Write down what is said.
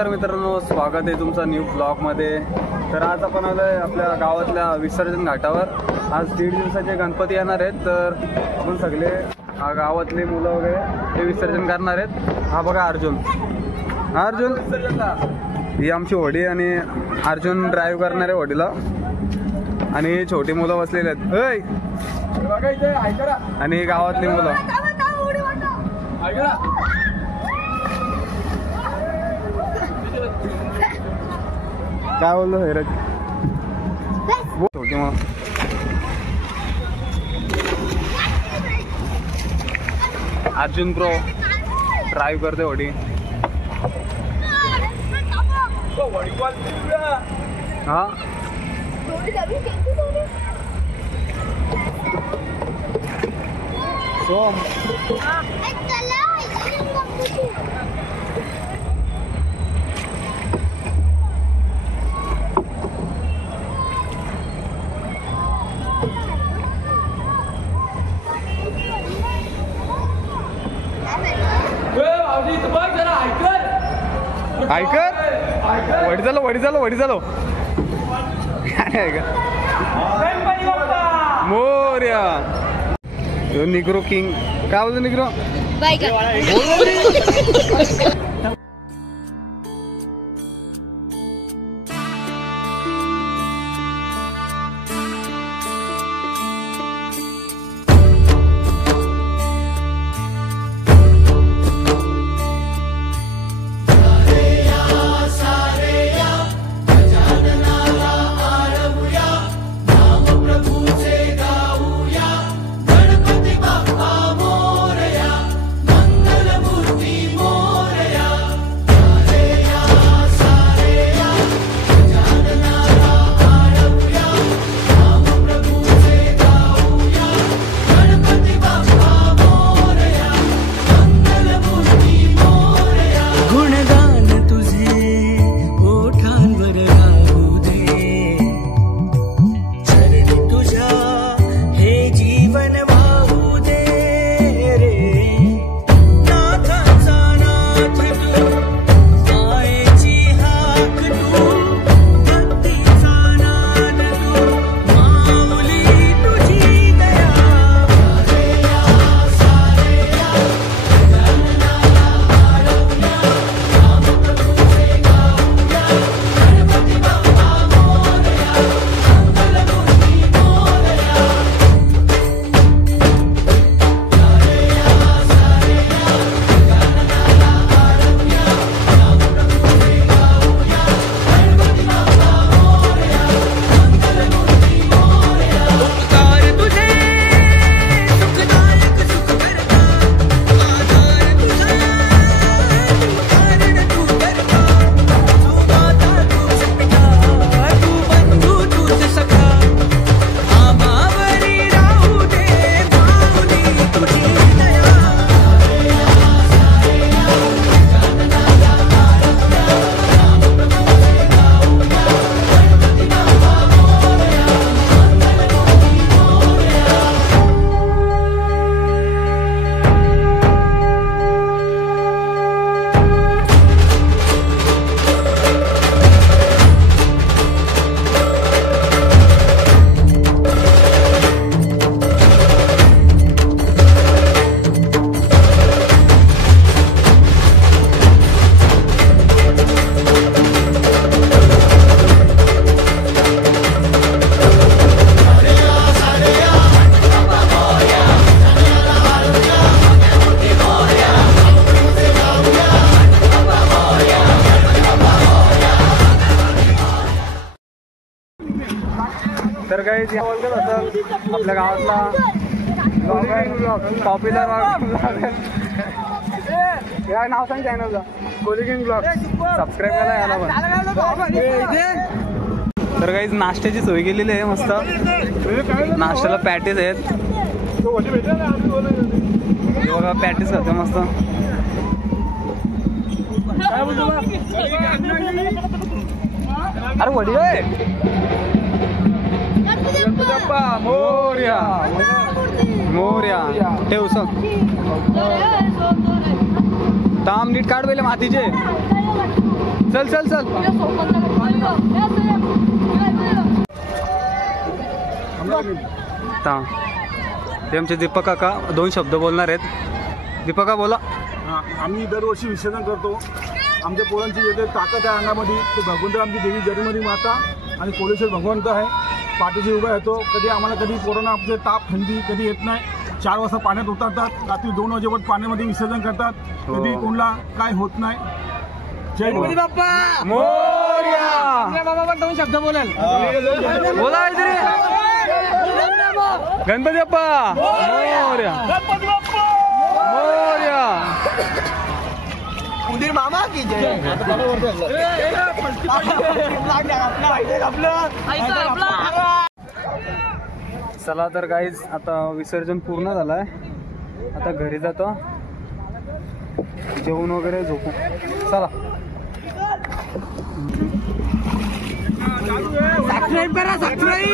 नमस्कार मित्रांनो, स्वागत आहे तुमचं न्यू ब्लॉगमध्ये। तर आज आपण आलोय आपल्या गावातल्या विसर्जन घाटावर। आज 1.5 दिवसाचे गणपती येणार आहेत, तर आपण सगळे गावातले मुलं वगैरे ते विसर्जन करणार आहेत। हा बघा अर्जुन ही आमची होडी आणि अर्जुन ड्राईव्ह करणार आहे होडीला आणि छोटी मुलं बसलेली आहेत आणि गावातली मुलं काय बोललो हैरत छोटी मुलं अर्जुन प्रो ड्राईव्ह करते होडी। हा सोम ऐकर वडी झालो मोर्या निग्रो किंग काय बोलतो निग्रो तर काही आपल्या गावातला पॉप्युलर या नाव सांग चॅनलचा कोलिकिंग ब्लॉग सबस्क्राईब करा याला पण। तर काही नाश्त्याची सोय केलेली आहे मस्त, नाश्त्याला पॅटीस आहेत बघा, पॅटीस खाते मस्त। अरे वडी मोर्या मोर्या ठेव सांग ताम नीट काढ पहिले मातीचे। चल चल चल. ते आमचे दीपक काका 2 शब्द बोलणार आहेत. दीपक काका बोला. आम्ही दरवर्षी विसर्जन करतो. आमच्या पोरांची येते ताकद आहे अंगामध्ये. ते भगवंत आमची देवी जरीमरी माता आणि कोलेश्वर भगवंत आहे. पाठीशी उभा येतो. कधी आम्हाला कधी कोरोना आमचे ताप थंडी कधी येत नाही. 4 वाजता पाण्यात उतरतात. रात्री 2 वाजेपर्यंत पाण्यामध्ये विसर्जन करतात. कधी कोणाला काय होत नाही. जय गणपती बाप्पा मोरया. बाबा पण 2 शब्द बोलाल. बोला इथे. गणपती बाप्पा मोरया. गणपती बाप्पा मोरया. उदीर मामा की जय. चला तर गाईज आता विसर्जन पूर्ण झालंय. आता घरी जातो. जेवण वगैरे झोपू. चला. सबस्क्राईब करा. सबस्क्राईब.